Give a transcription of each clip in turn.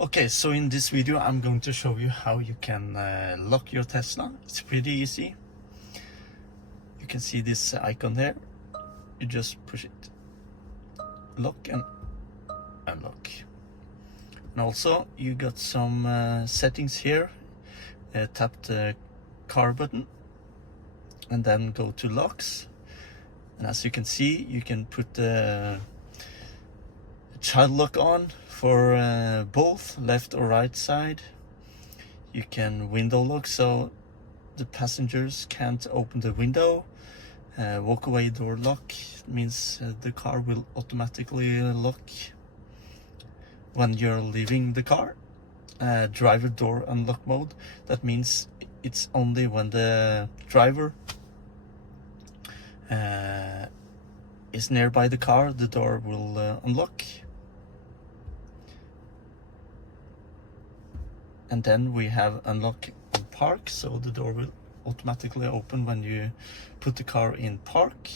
Okay, so in this video I'm going to show you how you can lock your Tesla. It's pretty easy. You can see this icon there. You just push it. Lock and unlock. And also you got some settings here. Tap the car button and then go to locks. And as you can see, you can put the child lock on for both left or right side. You can window lock so the passengers can't open the window. Walk away door lock means the car will automatically lock when you're leaving the car. Driver door unlock mode, that means it's only when the driver is nearby the car the door will unlock. And then we have unlock in park, so the door will automatically open when you put the car in park.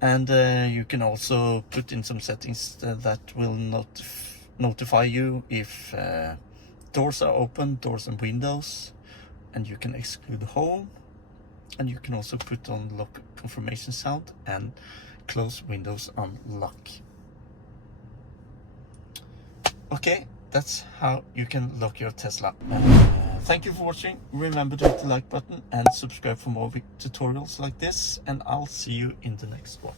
And you can also put in some settings that will notify you if doors are open, doors and windows, and you can exclude home. And you can also put on lock confirmation sound and close windows on lock. Okay, that's how you can lock your Tesla. Thank you for watching. Remember to hit the like button and subscribe for more tutorials like this, and I'll see you in the next one.